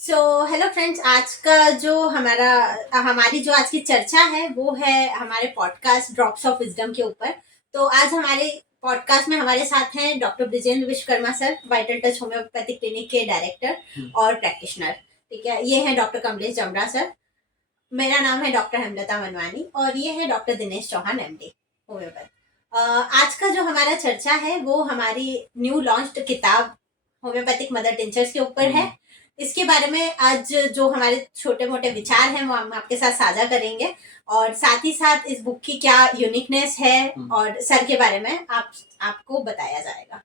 So hello friends, आज का जो हमारी जो आज की चर्चा है वो है हमारे पॉडकास्ट ड्रॉप्स ऑफ विजडम के ऊपर। तो आज हमारे पॉडकास्ट में हमारे साथ हैं doctor Brijendra Vishwakarma sir, vital touch homeopathic clinic के डायरेक्टर और प्रैक्टिशनर। ठीक है, ये है डॉक्टर कमलेश जमरा सर। मेरा नाम है डॉक्टर हेमलता मनवानी और ये है doctor Dinesh Chauhan MD homeopath. आज का जो हमारा चर्चा है वो हमारी न्यू लॉन्च्ड किताब होम्योपैथिक मदर टिंचर्स के ऊपर है। इसके बारे में आज जो हमारे छोटे मोटे विचार हैं वो हम आपके साथ साझा करेंगे और साथ ही साथ इस बुक की क्या यूनिकनेस है और सर के बारे में आपको बताया जाएगा।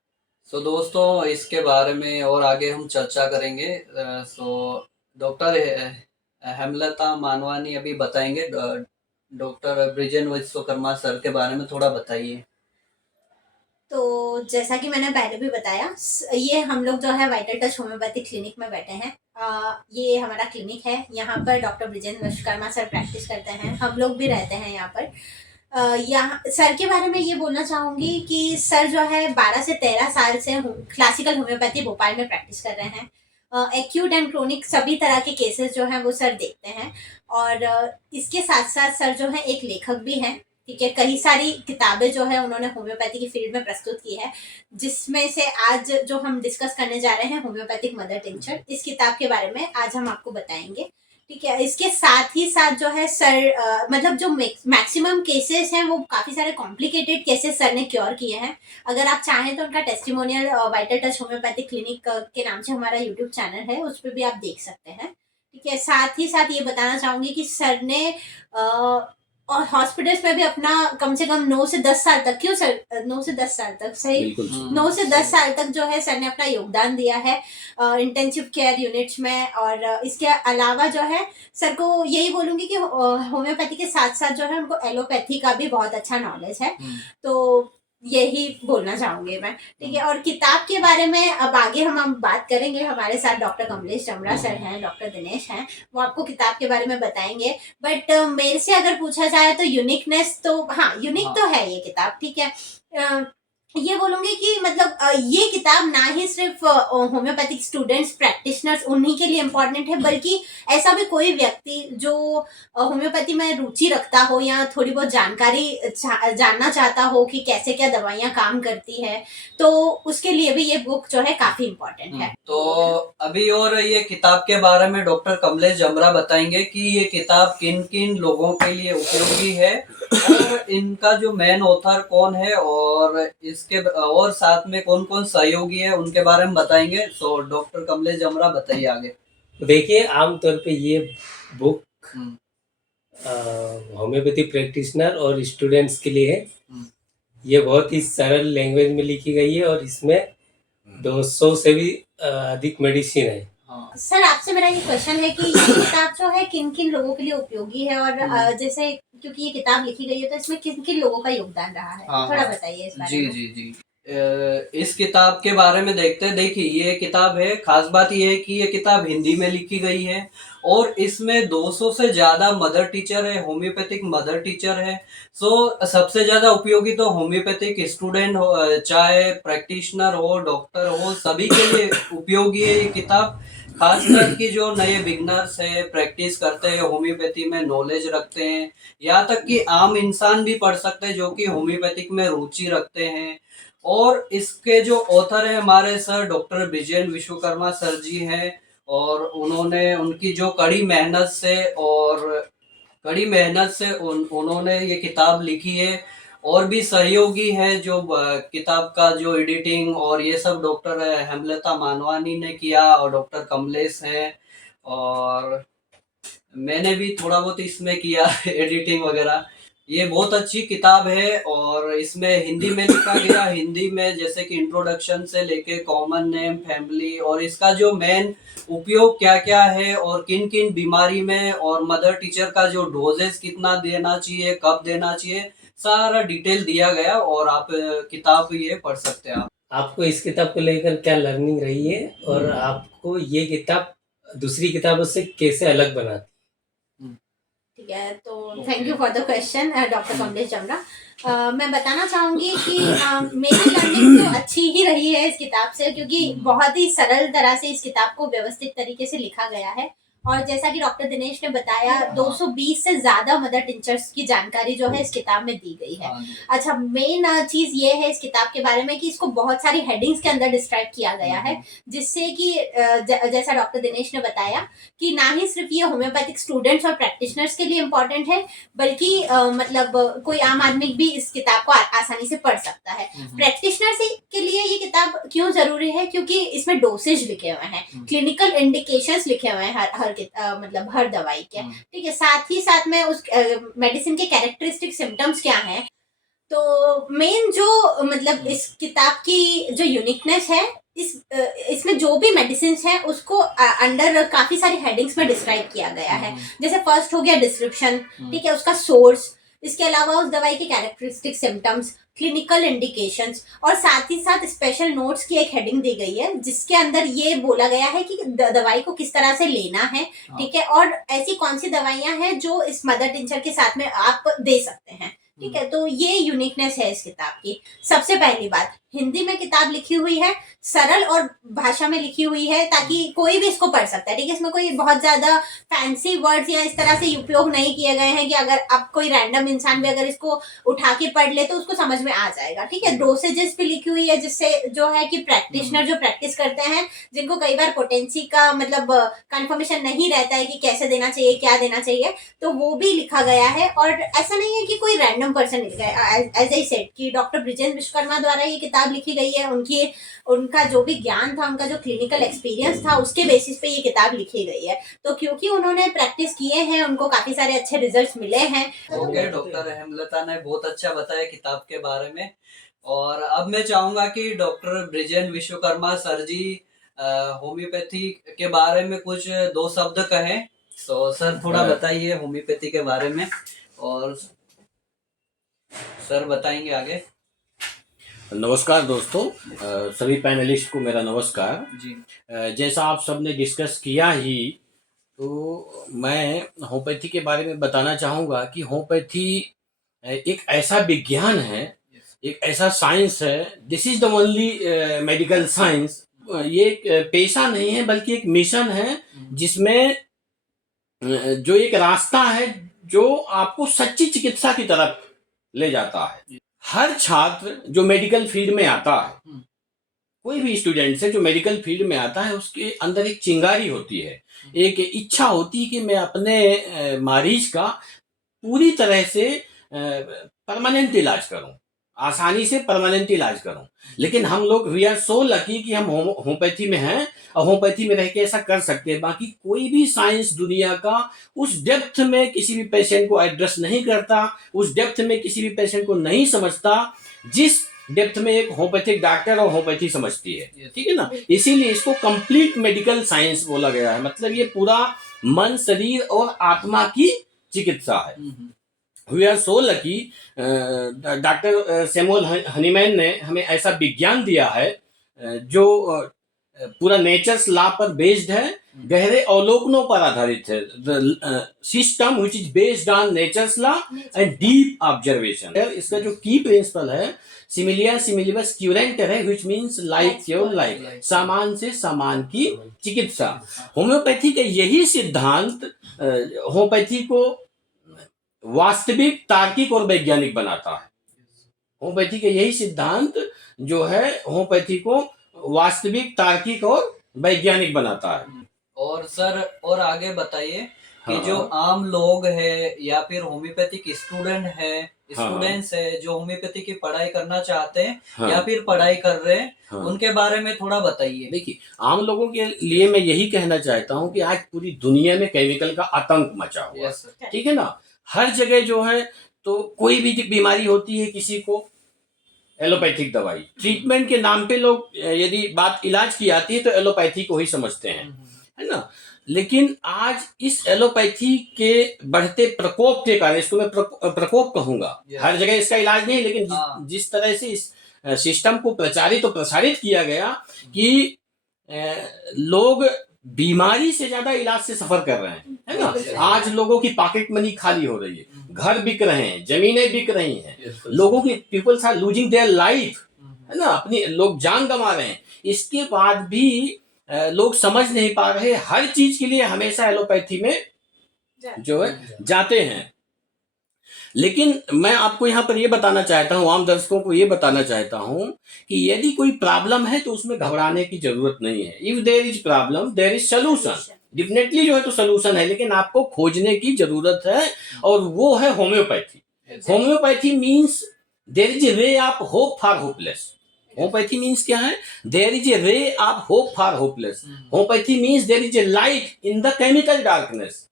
दोस्तों, इसके बारे में और आगे हम चर्चा करेंगे। डॉक्टर हेमलता मानवानी अभी बताएंगे। डॉक्टर ब्रिजेन विश्वकर्मा सर के बारे में थोड़ा बताइए। तो जैसा कि मैंने पहले भी बताया, ये हम लोग जो है वाइटल टच होम्योपैथिक क्लिनिक में बैठे हैं। ये हमारा क्लिनिक है। यहाँ पर doctor Brijendra Vishwakarma sir practice करते हैं, हम लोग भी रहते हैं यहाँ पर। यहाँ सर के बारे में ये बोलना चाहूँगी कि सर जो है 12 से 13 साल से क्लासिकल होम्योपैथी भोपाल में प्रैक्टिस कर रहे हैं। एक्यूट एंड क्रोनिक सभी तरह के केसेस जो हैं वो सर देखते हैं। और इसके साथ साथ सर जो है एक लेखक भी हैं। ठीक है, कई सारी किताबें जो है उन्होंने होम्योपैथी की फील्ड में प्रस्तुत की है, जिसमें से आज जो हम डिस्कस करने जा रहे हैं होम्योपैथिक मदर टिंचर, इस किताब के बारे में आज हम आपको बताएंगे। ठीक है, इसके साथ ही साथ जो है सर मतलब जो मैक्सिमम केसेस हैं वो काफ़ी सारे कॉम्प्लिकेटेड केसेस सर ने क्योर किए हैं। अगर आप चाहें तो उनका testimonial vital touch homeopathic clinic के नाम से हमारा यूट्यूब चैनल है, उस पर भी आप देख सकते हैं। ठीक है, साथ ही साथ ये बताना चाहूँगी कि सर ने और हॉस्पिटल्स में भी अपना कम से कम 9 से 10 साल तक, क्यों सर 9 से 10 साल तक, सही, 9 से 10 साल तक जो है सर ने अपना योगदान दिया है इंटेंसिव केयर यूनिट्स में। और इसके अलावा जो है सर को यही बोलूँगी कि होम्योपैथी के साथ साथ जो है उनको एलोपैथी का भी बहुत अच्छा नॉलेज है। तो यही बोलना चाहूंगी मैं। ठीक है, और किताब के बारे में अब आगे हम बात करेंगे। हमारे साथ डॉक्टर कमलेश जमरा सर हैं, डॉक्टर दिनेश हैं, वो आपको किताब के बारे में बताएंगे। बट मेरे से अगर पूछा जाए तो यूनिकनेस तो हाँ, यूनिक तो है ये किताब। ठीक है, ये बोलूंगी कि मतलब ये किताब ना ही सिर्फ होम्योपैथिक स्टूडेंट्स प्रैक्टिशनर्स उन्हीं के लिए इम्पोर्टेंट है, बल्कि ऐसा भी कोई व्यक्ति जो होम्योपैथी में रुचि रखता हो या थोड़ी बहुत जानकारी जानना चाहता हो कि कैसे क्या दवाइयाँ काम करती है, तो उसके लिए भी ये बुक जो है काफी इम्पोर्टेंट है। तो अभी और ये किताब के बारे में डॉक्टर कमलेश जमरा बताएंगे कि ये किताब किन किन लोगों के लिए उपयोगी है और इनका जो मेन ऑथर कौन है और इसके और साथ में कौन कौन सहयोगी है उनके बारे में बताएंगे। डॉक्टर कमलेश जमरा बताइए आगे। देखिए, आमतौर पे ये बुक होम्योपैथी प्रैक्टिशनर और स्टूडेंट्स के लिए है। ये बहुत ही सरल लैंग्वेज में लिखी गई है और इसमें 200 से भी अधिक मेडिसिन है। सर, आपसे मेरा ये क्वेश्चन है कि ये किताब जो है किन किन लोगों के लिए उपयोगी है और जैसे क्योंकि ये किताब लिखी गई है तो इसमें किन किन लोगों का योगदान रहा है, थोड़ा बताइए इस बारे में। जी। इस किताब के बारे में देखते हैं। देखिए, ये किताब है, खास बात ये है कि ये किताब हिंदी में लिखी गई है और इसमें 200 से ज्यादा मदर टीचर है, होम्योपैथिक मदर टीचर है। सबसे ज्यादा उपयोगी तो होम्योपैथिक स्टूडेंट हो, चाहे प्रैक्टिशनर हो, डॉक्टर हो, सभी के लिए उपयोगी है ये किताब। खासकर कि जो नए बिगनर्स है, प्रैक्टिस करते हैं, होम्योपैथी में नॉलेज रखते हैं, यहाँ तक कि आम इंसान भी पढ़ सकते हैं जो कि होम्योपैथिक में रुचि रखते हैं। और इसके जो ऑथर है हमारे sir doctor Brijen Vishwakarma sir जी हैं और उन्होंने उनकी जो कड़ी मेहनत से उन्होंने ये किताब लिखी है। और भी सहयोगी है जो किताब का जो एडिटिंग और ये सब डॉक्टर हेमलता मानवानी ने किया और डॉक्टर कमलेश है और मैंने भी थोड़ा बहुत इसमें किया एडिटिंग वगैरह। ये बहुत अच्छी किताब है और इसमें हिंदी में लिखा गया, हिंदी में जैसे कि इंट्रोडक्शन से लेके कॉमन नेम, फैमिली और इसका जो मेन उपयोग क्या क्या है और किन किन बीमारी में और मदर टीचर का जो डोजेस कितना देना चाहिए, कब देना चाहिए, सारा डिटेल दिया गया। और आप किताब ये पढ़ सकते हैं। आपको इस किताब को लेकर क्या लर्निंग रही है और आपको ये किताब दूसरी किताबों से कैसे अलग बनाती? ठीक है, तो thank you for the question doctor Kamlesh जमरा। मैं बताना चाहूँगी कि मेरी लर्निंग तो अच्छी ही रही है इस किताब से, क्योंकि बहुत ही सरल तरह से इस किताब को व्यवस्थित तरीके से लिखा गया है। और जैसा कि डॉक्टर दिनेश ने बताया, 220 से ज़्यादा मदर टिंचर्स की जानकारी जो है इस किताब में दी गई है। अच्छा, मेन चीज़ ये है इस किताब के बारे में कि इसको बहुत सारी हेडिंग्स के अंदर डिस्क्राइब किया गया है, जिससे कि जैसा डॉक्टर दिनेश ने बताया कि ना ही सिर्फ ये होम्योपैथिक स्टूडेंट्स और प्रैक्टिशनर्स के लिए इम्पोर्टेंट है, बल्कि मतलब कोई आम आदमी भी इस किताब को आसानी से पढ़ सकता है। प्रैक्टिशनर्स के लिए ये किताब क्यों जरूरी है? क्योंकि इसमें डोसेज लिखे हुए हैं, क्लिनिकल इंडिकेशंस लिखे हुए हैं मतलब हर दवाई के। ठीक है, साथ ही साथ में उस मेडिसिन के कैरेक्टरिस्टिक सिम्टम्स क्या हैं। तो मेन जो मतलब इस किताब की जो यूनिकनेस है, इसमें जो भी मेडिसिन है उसको अंडर काफी सारी हेडिंग्स में डिस्क्राइब किया गया है। जैसे फर्स्ट हो गया डिस्क्रिप्शन, ठीक है, उसका सोर्स, इसके अलावा उस दवाई के कैरेक्टरिस्टिक सिम्टम्स, क्लिनिकल इंडिकेशंस, और साथ ही साथ स्पेशल नोट्स की एक हेडिंग दी गई है जिसके अंदर ये बोला गया है कि दवाई को किस तरह से लेना है। ठीक है, और ऐसी कौन सी दवाइयां हैं जो इस मदर टिंचर के साथ में आप दे सकते हैं। ठीक है, तो ये यूनिकनेस है इस किताब की। सबसे पहली बात, हिंदी में किताब लिखी हुई है, सरल और भाषा में लिखी हुई है, ताकि कोई भी इसको पढ़ सकता है। ठीक है, इसमें कोई बहुत ज्यादा फैंसी वर्ड्स या इस तरह से उपयोग नहीं किए गए हैं कि अगर अब कोई रैंडम इंसान भी अगर इसको उठा के पढ़ ले तो उसको समझ में आ जाएगा। ठीक है, डोसेजेस भी लिखी हुई है, जिससे जो है कि प्रैक्टिशनर जो प्रैक्टिस करते हैं, जिनको कई बार पोटेंसी का मतलब कंफर्मेशन नहीं रहता है कि कैसे देना चाहिए, क्या देना चाहिए, तो वो भी लिखा गया है। और ऐसा नहीं है कि कोई रैंडम पर्सन लिख गया है। एज आई सेड कि डॉक्टर ब्रिजेन विश्वकर्मा द्वारा ये किताब लिखी गई है। उनका जो भी ज्ञान था, उनका जो क्लिनिकल एक्सपीरियंस था, उसके बेसिस पे ये किताब लिखी गई है। तो क्योंकि उन्होंने प्रैक्टिस किए हैं, उनको काफी सारे अच्छे रिजल्ट्स मिले हैं। ओके, डॉक्टर हेमलता ने बहुत अच्छा बताया किताब के बारे में। और अब मैं चाहूंगा कि डॉक्टर ब्रिजेन विश्वकर्मा सर जी होम्योपैथी के बारे में कुछ दो शब्द कहें। तो सर थोड़ा बताइए होम्योपैथी के बारे में, और सर बताएंगे आगे। नमस्कार दोस्तों, सभी पैनलिस्ट को मेरा नमस्कार जी। जैसा आप सबने डिस्कस किया ही, तो मैं होम्योपैथी के बारे में बताना चाहूँगा कि होम्योपैथी एक ऐसा विज्ञान है, एक ऐसा साइंस है। This is the only medical science. ये एक पेशा नहीं है बल्कि एक मिशन है, जिसमें जो एक रास्ता है जो आपको सच्ची चिकित्सा की तरफ ले जाता है। हर छात्र जो मेडिकल फील्ड में आता है, कोई भी स्टूडेंट से जो मेडिकल फील्ड में आता है, उसके अंदर एक चिंगारी होती है, एक इच्छा होती है कि मैं अपने मरीज का पूरी तरह से परमानेंट इलाज करूं, आसानी से परमानेंट इलाज करूं। लेकिन हम लोग वी आर सो लकी कि हम होम्योपैथी में हैं और होम्योपैथी में रह के ऐसा कर सकते हैं। बाकी कोई भी साइंस दुनिया का उस डेप्थ में किसी भी पेशेंट को एड्रेस नहीं करता, उस डेप्थ में किसी भी पेशेंट को नहीं समझता जिस डेप्थ में एक होम्योपैथिक डॉक्टर और होम्योपैथी समझती है। ठीक है ना, इसीलिए इसको कंप्लीट मेडिकल साइंस बोला गया है। मतलब ये पूरा मन, शरीर और आत्मा की चिकित्सा है। We are so lucky, doctor Samuel Hahnemann ने हमें ऐसा विज्ञान दिया है जो पूरा नेचर्स लॉ पर बेस्ड है, गहरे अवलोकनों पर आधारित है। System which is based on natures law and deep observation. इसका जो की प्रिंसिपल है, सिमिलिया सिमिलिबस क्यूरेंटर है, which means like cure like, सामान से सामान की चिकित्सा। होम्योपैथी के यही सिद्धांत होम्योपैथी को वास्तविक, तार्किक और वैज्ञानिक बनाता है। होम्योपैथी के यही सिद्धांत जो है होम्योपैथी को वास्तविक, तार्किक और वैज्ञानिक बनाता है। और सर और आगे बताइए कि जो आम लोग है या फिर होम्योपैथिक स्टूडेंट्स है जो होम्योपैथी की पढ़ाई करना चाहते हैं या फिर पढ़ाई कर रहे हैं, उनके बारे में थोड़ा बताइए। देखिए, आम लोगों के लिए मैं यही कहना चाहता हूँ कि आज पूरी दुनिया में केमिकल का आतंक मचा हुआ है। ठीक है ना, हर जगह जो है, तो कोई भी बीमारी होती है किसी को, एलोपैथिक दवाई ट्रीटमेंट के नाम पे लोग यदि बात इलाज की आती है तो एलोपैथी को ही समझते हैं, है ना। लेकिन आज इस एलोपैथी के बढ़ते प्रकोप के कारण, इसको मैं प्रकोप कहूंगा, हर जगह इसका इलाज नहीं, लेकिन जिस तरह से इस सिस्टम को प्रचारित और प्रसारित किया गया कि लोग बीमारी से ज्यादा इलाज से सफर कर रहे हैं, है ना। आज लोगों की पॉकेट मनी खाली हो रही है, घर बिक रहे हैं, जमीनें बिक रही हैं, लोगों की peoples are losing their life, है ना, अपनी लोग जान गंवा रहे हैं। इसके बाद भी लोग समझ नहीं पा रहे, हर चीज के लिए हमेशा एलोपैथी में जो है जाते हैं। लेकिन मैं आपको यहाँ पर ये बताना चाहता हूँ, आम दर्शकों को ये बताना चाहता हूँ कि यदि कोई प्रॉब्लम है तो उसमें घबराने की जरूरत नहीं है। If there is problem there is solution, definitely जो है तो सोल्यूशन है, लेकिन आपको खोजने की जरूरत है, और वो है homeopathy. Homeopathy means there is a ray of hope for hopeless. Homeopathy means क्या है? There is a ray of hope for hopeless. Homeopathy means there is a light in the chemical darkness.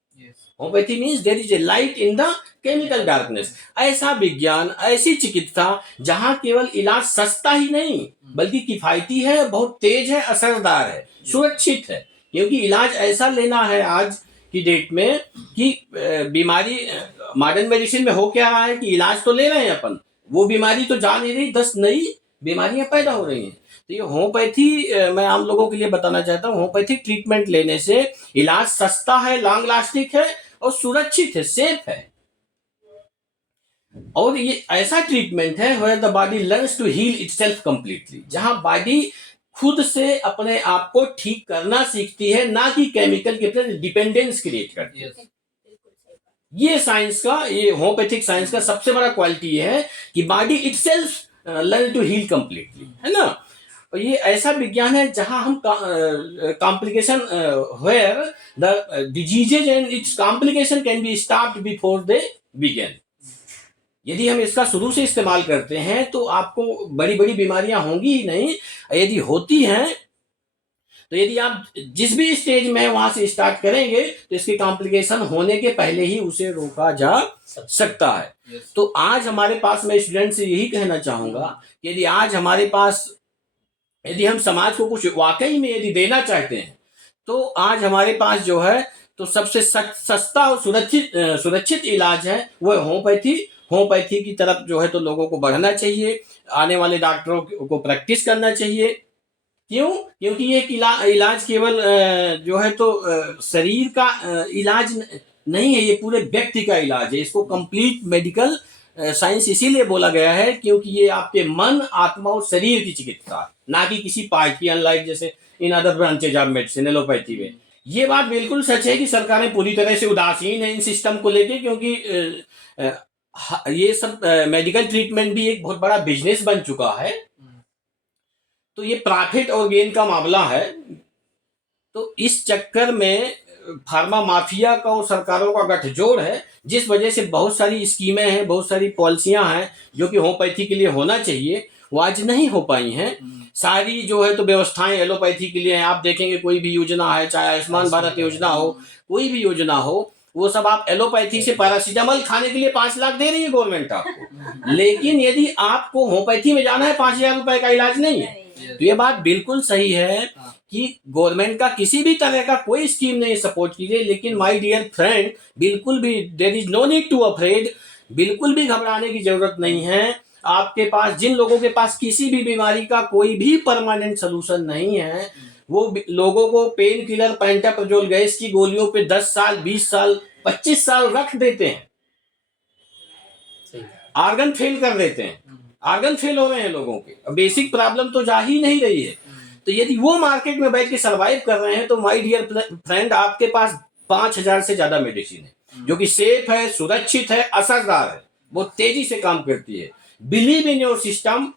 Homeopathy means there is a light in the chemical darkness. ऐसा विज्ञान, ऐसी चिकित्सा जहां केवल इलाज सस्ता ही नहीं बल्कि किफायती है, बहुत तेज है, असरदार है, सुरक्षित है। क्योंकि इलाज ऐसा लेना है आज की डेट में कि बीमारी मॉडर्न मेडिसिन में हो क्या रहा है कि इलाज तो ले रहे हैं अपन, वो बीमारी तो जा नहीं रही, 10 नई बीमारियां पैदा हो रही हैं। तो ये होम्योपैथी मैं आम लोगों के लिए बताना चाहता हूँ, होम्योपैथिक ट्रीटमेंट लेने से इलाज सस्ता है, लॉन्ग लास्टिक है और सुरक्षित है, सेफ है। और ये ऐसा ट्रीटमेंट है where the body learns to heal itself completely, जहां बॉडी खुद से अपने आप को ठीक करना सीखती है, ना कि केमिकल के प्रति डिपेंडेंस क्रिएट करती है। ये साइंस का, ये होम्योपैथिक साइंस का सबसे बड़ा क्वालिटी है कि body itself learn to heal completely, है ना। और ये ऐसा विज्ञान है जहां हम complication where the diseases and its complication can be stopped before they begin. यदि हम इसका शुरू से इस्तेमाल करते हैं तो आपको बड़ी बड़ी बीमारियां होंगी ही नहीं, यदि होती हैं तो यदि आप जिस भी स्टेज में वहां से स्टार्ट करेंगे तो इसकी कॉम्प्लिकेशन होने के पहले ही उसे रोका जा सकता है। तो आज हमारे पास, मैं स्टूडेंट से यही कहना चाहूंगा कि यदि आज हमारे पास, यदि हम समाज को कुछ वाकई में यदि देना चाहते हैं तो आज हमारे पास जो है तो सबसे सस्ता और सुरक्षित इलाज है वो है होम्योपैथी। होम्योपैथी की तरफ जो है तो लोगों को बढ़ना चाहिए, आने वाले डॉक्टरों को प्रैक्टिस करना चाहिए। क्यों? क्योंकि ये इलाज केवल जो है तो शरीर का इलाज नहीं है, ये पूरे व्यक्ति का इलाज है। इसको कंप्लीट मेडिकल साइंस इसीलिए बोला गया है क्योंकि ये आपके मन, आत्मा और शरीर की चिकित्सा है, ना कि किसी पार्ट की, अनलाइक जैसे in other branches of medicine, allopathy में। ये बात बिल्कुल सच है कि सरकारें पूरी तरह से उदासीन है इन सिस्टम को लेके, क्योंकि ये सब मेडिकल ट्रीटमेंट भी एक बहुत बड़ा बिजनेस बन चुका है। तो ये प्रॉफिट और गेन का मामला है। तो इस चक्कर में फार्मा माफिया का और सरकारों का गठजोड़ है, जिस वजह से बहुत सारी स्कीमें हैं, बहुत सारी पॉलिसियां हैं जो कि होम्योपैथी के लिए होना चाहिए, वो आज नहीं हो पाई हैं। सारी जो है तो व्यवस्थाएं एलोपैथी के लिए हैं। आप देखेंगे कोई भी योजना है, चाहे आयुष्मान भारत योजना हो, कोई भी योजना हो, वो सब आप एलोपैथी से पैरासीटामोल खाने के लिए 5 लाख दे रही है गवर्नमेंट आपको, लेकिन यदि आपको होम्योपैथी में जाना है 5,000 रुपए का इलाज नहीं है। तो ये बात बिल्कुल सही है कि गवर्नमेंट का किसी भी तरह का कोई स्कीम नहीं सपोर्ट कीजिए, लेकिन माय डियर फ्रेंड, बिल्कुल भी there is no need to afraid, बिल्कुल भी घबराने की जरूरत नहीं है। आपके पास, जिन लोगों के पास किसी भी बीमारी का कोई भी परमानेंट सोल्यूशन नहीं है, वो लोगों को पेन किलर, पेंटाप्रोजोल गैस की गोलियों पे 10 साल, 20 साल, 25 साल रख देते हैं, ऑर्गन फेल कर देते हैं, ऑर्गन फेल हो रहे हैं लोगों के, बेसिक प्रॉब्लम तो जा ही नहीं रही है। तो यदि वो मार्केट में बैठ के सर्वाइव कर रहे हैं तो माय डियर फ्रेंड, आपके पास 5,000 से ज्यादा मेडिसिन है जो कि सेफ है, सुरक्षित है, असरदार है, बहुत तेजी से काम करती है। Believe in your system,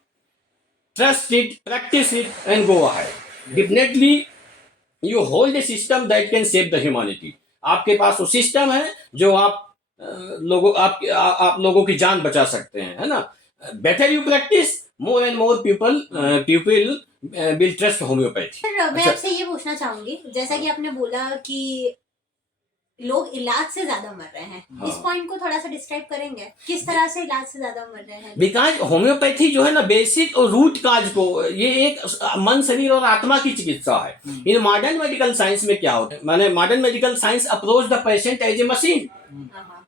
trust it, practice it and go ahead. Definitely you hold a system that can save the humanity. आपके पास वो सिस्टम है जो आप लोगों की जान बचा सकते हैं, है ना। Better you practice, more and more people will trust homeopathy. Sir, मैं आपसे ये पूछना चाहूंगी, जैसा कि आपने बोला कि लोग इलाज से ज्यादा मर रहे हैं, हाँ। इस पॉइंट को थोड़ा सा डिस्क्राइब करेंगे, किस तरह से इलाज से ज्यादा मर रहे हैं? बिकॉज होम्योपैथी जो है ना, बेसिक और रूट काज को, ये एक मन, शरीर और आत्मा की चिकित्सा है। इन मॉडर्न मेडिकल साइंस में क्या होता है, माने modern medical science approach the patient as a machine,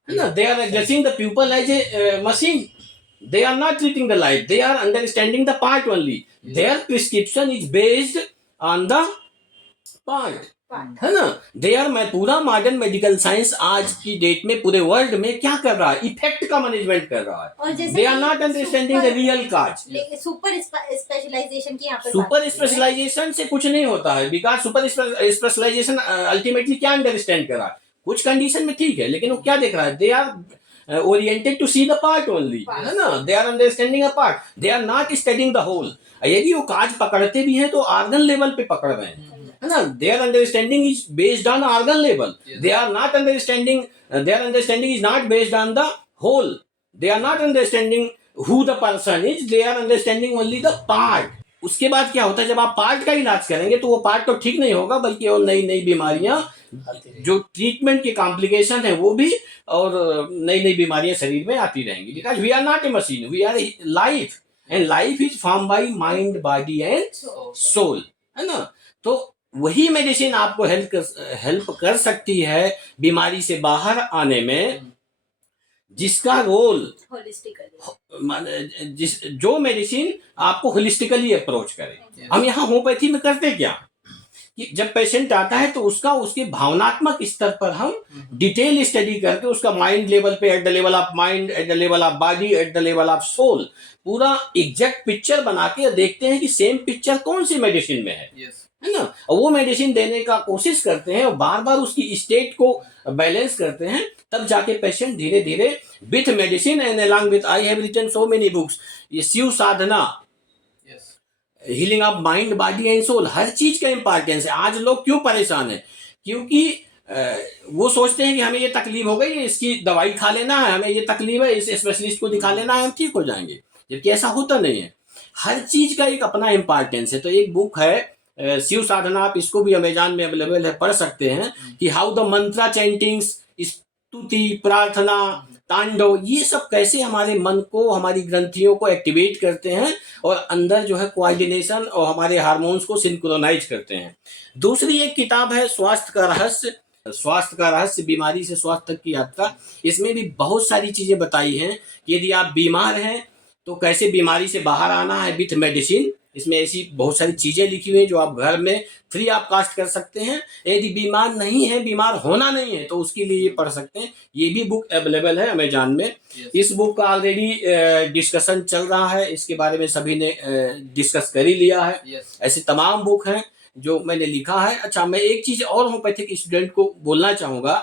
है ना। They are addressing the people as a machine, they are not treating the life, they are understanding the part only. Their prescription is based on the part. Part. है ना। They are मैं पूरा modern medical science आज की date में पूरे world में क्या कर रहा है, इफेक्ट का मैनेजमेंट कर रहा है। और जैसे they are not understanding the real cause. Super specialisation की यहाँ पे सुपर स्पेशलाइजेशन से कुछ नहीं होता है, बिकॉज सुपर स्पेशलाइजेशन अल्टीमेटली क्या अंडरस्टैंड कर रहा है, कुछ कंडीशन में ठीक है, लेकिन वो क्या देख रहा है, they are oriented to see the part only, है ना। They are understanding a part, they are not studying the whole. यदि वो काज पकड़ते भी हैं तो ऑर्गन लेवल पे पकड़ रहे हैं, है ना। Their understanding is based on organ level, they are not understanding, their understanding is not based on the whole, they are not understanding who the person is, they are understanding only the part. उसके बाद क्या होता है, जब आप part का इलाज करेंगे तो वो पार्ट तो ठीक नहीं होगा, बल्कि और नई नई बीमारियां, जो ट्रीटमेंट की कॉम्प्लिकेशन है वो भी, और नई नई बीमारियां शरीर में आती रहेंगी। Because we are not a machine, we are life, and life is form by mind, body and soul, है ना। तो वही मेडिसिन आपको हेल्प कर सकती है बीमारी से बाहर आने में, जिसका रोल जो मेडिसिन आपको होलिस्टिकली अप्रोच करे। हम यहाँ होम्योपैथी में करते क्या कि जब पेशेंट आता है तो उसके भावनात्मक स्तर पर हम डिटेल स्टडी करके उसका माइंड लेवल पे, at the level of mind, at the level of body, at the level of soul, पूरा एग्जैक्ट पिक्चर बना के देखते हैं कि सेम पिक्चर कौन सी मेडिसिन में है, है ना। और वो मेडिसिन देने का कोशिश करते हैं और बार बार उसकी स्टेट को बैलेंस करते हैं, तब जाके पेशेंट धीरे धीरे with medicine and along with, I have written so many books, ये Shiv Sadhana, healing of mind, body and soul, हर चीज का इंपॉर्टेंस है। आज लोग क्यों परेशान है, क्योंकि वो सोचते हैं कि हमें ये तकलीफ हो गई, इसकी दवाई खा लेना है, हमें ये तकलीफ है, इस स्पेशलिस्ट को दिखा लेना है, हम ठीक हो जाएंगे, जबकि ऐसा होता नहीं है। हर चीज का एक अपना इंपॉर्टेंस है। तो एक बुक है शिव साधना, आप इसको भी अमेजॉन में अवेलेबल है, पढ़ सकते हैं कि हाउ द मंत्रा चैंटिंग्स, स्तुति, प्रार्थना, तांडव, ये सब कैसे हमारे मन को, हमारी ग्रंथियों को एक्टिवेट करते हैं और अंदर जो है कोऑर्डिनेशन और हमारे हार्मोन्स को सिंक्रोनाइज करते हैं। दूसरी एक किताब है स्वास्थ्य का रहस्य, स्वास्थ्य का रहस्य, बीमारी से स्वास्थ्य तक की यात्रा। इसमें भी बहुत सारी चीजें बताई हैं कि यदि आप बीमार हैं तो कैसे बीमारी से बाहर आना है विथ मेडिसिन। इसमें ऐसी बहुत सारी चीजें लिखी हुई हैं जो आप घर में फ्री ऑफ कॉस्ट कर सकते हैं। यदि बीमार नहीं है, बीमार होना नहीं है, तो उसके लिए ये पढ़ सकते हैं। ये भी बुक अवेलेबल है अमेजॉन में। इस बुक का ऑलरेडी डिस्कशन चल रहा है, इसके बारे में सभी ने डिस्कस कर ही लिया है। ऐसे तमाम बुक हैं जो मैंने लिखा है। अच्छा, मैं एक चीज और होम्योपैथिक स्टूडेंट को बोलना चाहूंगा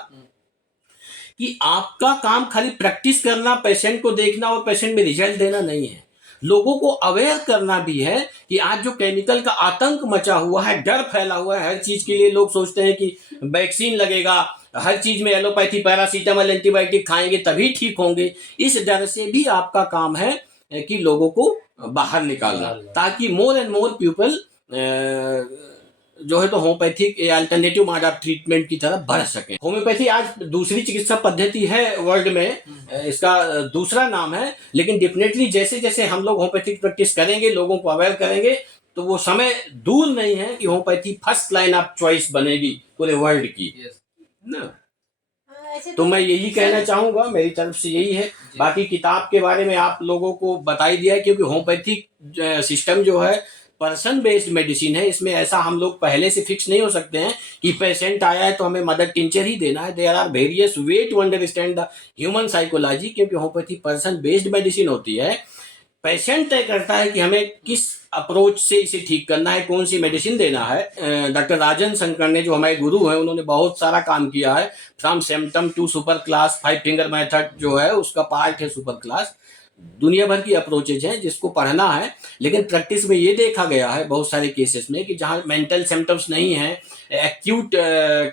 कि आपका काम खाली प्रैक्टिस करना, पेशेंट को देखना और पेशेंट में रिजल्ट देना नहीं है। लोगों को अवेयर करना भी है कि आज जो केमिकल का आतंक मचा हुआ है, डर फैला हुआ है, हर चीज के लिए लोग सोचते हैं कि वैक्सीन लगेगा, हर चीज में एलोपैथी, पैरासीटामोल, एंटीबायोटिक खाएंगे तभी ठीक होंगे। इस डर से भी आपका काम है कि लोगों को बाहर निकालना, ताकि मोर एंड मोर पीपल जो है तो homeopathic alternative mode of treatment की तरफ बढ़ सके। होम्योपैथी आज दूसरी चिकित्सा पद्धति है वर्ल्ड में, इसका दूसरा नाम है, लेकिन डेफिनेटली जैसे जैसे हम लोग होम्योपैथिक प्रैक्टिस करेंगे, लोगों को अवेयर करेंगे, तो वो समय दूर नहीं है कि homeopathy first line of choice बनेगी पूरे वर्ल्ड की, ना। तो मैं यही कहना चाहूंगा, मेरी तरफ से यही है। बाकी किताब के बारे में आप लोगों को बता ही दिया है, क्योंकि होम्योपैथिक सिस्टम जो है पर्सन बेस्ड मेडिसिन है। इसमें ऐसा हम लोग पहले से फिक्स नहीं हो सकते हैं कि पेशेंट आया है तो हमें मदर टिंचर ही देना है। There are various way to understand the human psychology, क्योंकि होम्योपैथी पर्सन बेस्ड मेडिसिन होती है। पेशेंट तय करता है कि हमें किस अप्रोच से इसे ठीक करना है, कौन सी मेडिसिन देना है। डॉक्टर राजन शंकर ने, जो हमारे गुरु हैं, उन्होंने बहुत सारा काम किया है, from symptom to super class, 5 finger method जो है उसका पार्ट है सुपर क्लास। दुनिया भर की अप्रोचेज हैं जिसको पढ़ना है, लेकिन प्रैक्टिस में ये देखा गया है बहुत सारे केसेस में कि जहाँ मेंटल सिम्टम्स नहीं है, एक्यूट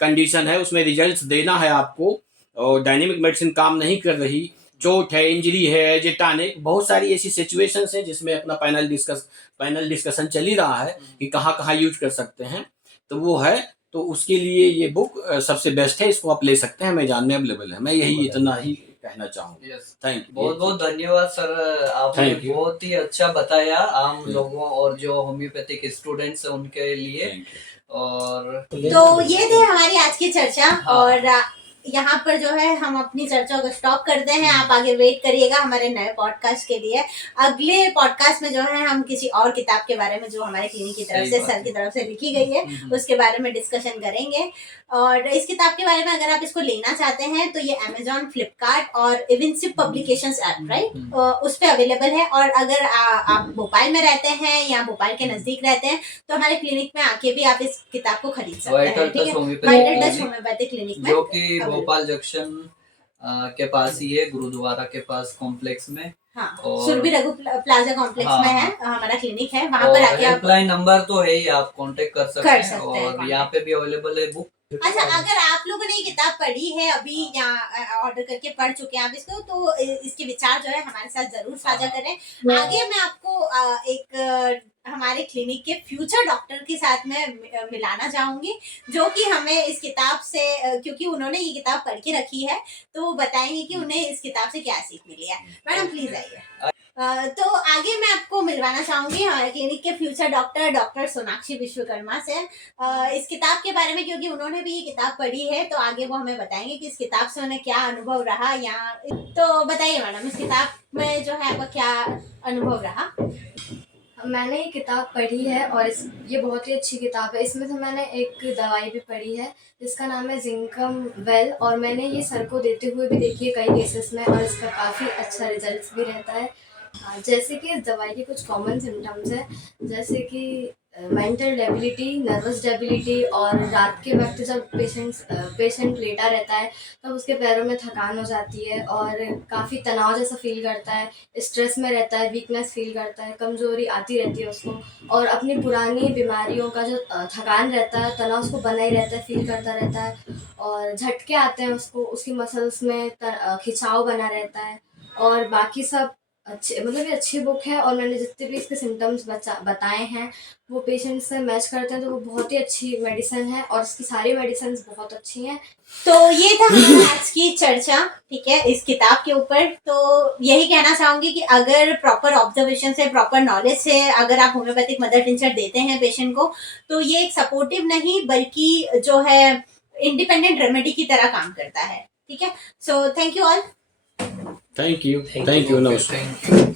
कंडीशन है, उसमें रिजल्ट्स देना है आपको, और डायनेमिक मेडिसिन काम नहीं कर रही, चोट है, इंजरी है, जेटानिक, बहुत सारी ऐसी सिचुएशंस हैं जिसमें अपना पैनल डिस्कशन चल ही रहा है कि कहाँ कहाँ यूज कर सकते हैं। तो वो है, तो उसके लिए ये बुक सबसे बेस्ट है, इसको आप ले सकते हैं, अमेजॉन में अवेलेबल है। मैं यही इतना ही कहना चाहूँगा। थैंक यू, बहुत बहुत धन्यवाद सर, आपने बहुत ही अच्छा बताया आम लोगों और जो होम्योपैथिक स्टूडेंट्स हैं उनके लिए। और तो ये थे हमारी आज की चर्चा। और यहाँ पर जो है हम अपनी चर्चा को स्टॉप करते हैं। आप आगे वेट करिएगा हमारे नए पॉडकास्ट के लिए। अगले पॉडकास्ट में जो है हम किसी और किताब के बारे में जो हमारे क्लिनिक की तरफ सही से बात सर है। की तरफ से लिखी गई है उसके बारे में डिस्कशन करेंगे। और इस किताब के बारे में अगर आप इसको लेना चाहते हैं तो ये Amazon, फ्लिपकार्ट और इविनसिप पब्लिकेशंस ऐप राइट उस पे अवेलेबल है। और अगर आप भोपाल में रहते हैं या भोपाल के नजदीक रहते हैं तो हमारे क्लिनिक में आके भी आप इस किताब को खरीद सकते वाइटल हैं। ठीक टच है, homeopathic vital touch clinic, homeopathic clinic में जो कि available। भोपाल जंक्शन के पास ही है, गुरुद्वारा के पास कॉम्प्लेक्स में। हाँ, और सुरभि रघु प्लाजा कॉम्प्लेक्स हाँ, में है हमारा क्लिनिक है। वहाँ पर और आके आप हेल्पलाइन नंबर तो है ही, आप कांटेक्ट कर सकते कर हैं। सकते हैं और contact। यहाँ पे भी अवेलेबल है बुक। अच्छा, अगर आप लोगों ने ये किताब पढ़ी है अभी या ऑर्डर करके पढ़ चुके हैं आप इसको, तो इसके विचार जो है हमारे साथ जरूर साझा करें। आगे मैं आपको हमारे क्लिनिक के फ्यूचर डॉक्टर के साथ में मिलाना चाहूंगी, जो कि हमें इस किताब से क्योंकि उन्होंने ये किताब पढ़ के रखी है तो वो बताएंगे कि उन्हें इस किताब से क्या सीख मिली है। मैडम प्लीज आइए। तो आगे मैं आपको मिलवाना चाहूंगी हमारे क्लिनिक के फ्यूचर डॉक्टर सोनाक्षी विश्वकर्मा से इस किताब के बारे में, क्योंकि उन्होंने भी ये किताब पढ़ी है तो आगे वो हमें बताएंगे कि इस किताब से उन्हें क्या अनुभव रहा। या तो बताइए मैडम, इस किताब में जो है आपका क्या अनुभव रहा? मैंने ये किताब पढ़ी है और ये बहुत ही अच्छी किताब है। इसमें से मैंने एक दवाई भी पढ़ी है जिसका नाम है जिंकम वेल, और मैंने ये सर को देते हुए भी देखी है कई केसेस में और इसका काफ़ी अच्छा रिजल्ट्स भी रहता है। जैसे कि इस दवाई के कुछ कॉमन सिम्टम्स हैं, जैसे कि मेंटल डेबिलिटी, नर्वस डेबिलिटी, और रात के वक्त जब पेशेंट लेटा रहता है तब उसके पैरों में थकान हो जाती है और काफ़ी तनाव जैसा फील करता है, स्ट्रेस में रहता है, वीकनेस फील करता है, कमज़ोरी आती रहती है उसको, और अपनी पुरानी बीमारियों का जो थकान रहता है, तनाव उसको बना ही रहता है, फील करता रहता है, और झटके आते हैं उसको, उसकी मसल्स में खिंचाव बना रहता है, और बाकी सब अच्छे, मतलब ये अच्छी बुक है। और मैंने जितने भी इसके सिम्टम्स बताए हैं वो पेशेंट से मैच करते हैं तो वो बहुत ही अच्छी मेडिसिन है और इसकी सारी मेडिसिन बहुत अच्छी हैं। तो ये था हमारी आज की चर्चा, ठीक है, इस किताब के ऊपर। तो यही कहना चाहूंगी कि अगर प्रॉपर ऑब्जर्वेशन से, प्रॉपर नॉलेज से अगर आप होम्योपैथिक मदर टिंचर देते हैं पेशेंट को, तो ये एक सपोर्टिव नहीं बल्कि जो है इंडिपेंडेंट रेमेडी की तरह काम करता है। ठीक है, so thank you all. Thank you, Thank you. नमस्कार। Thank you.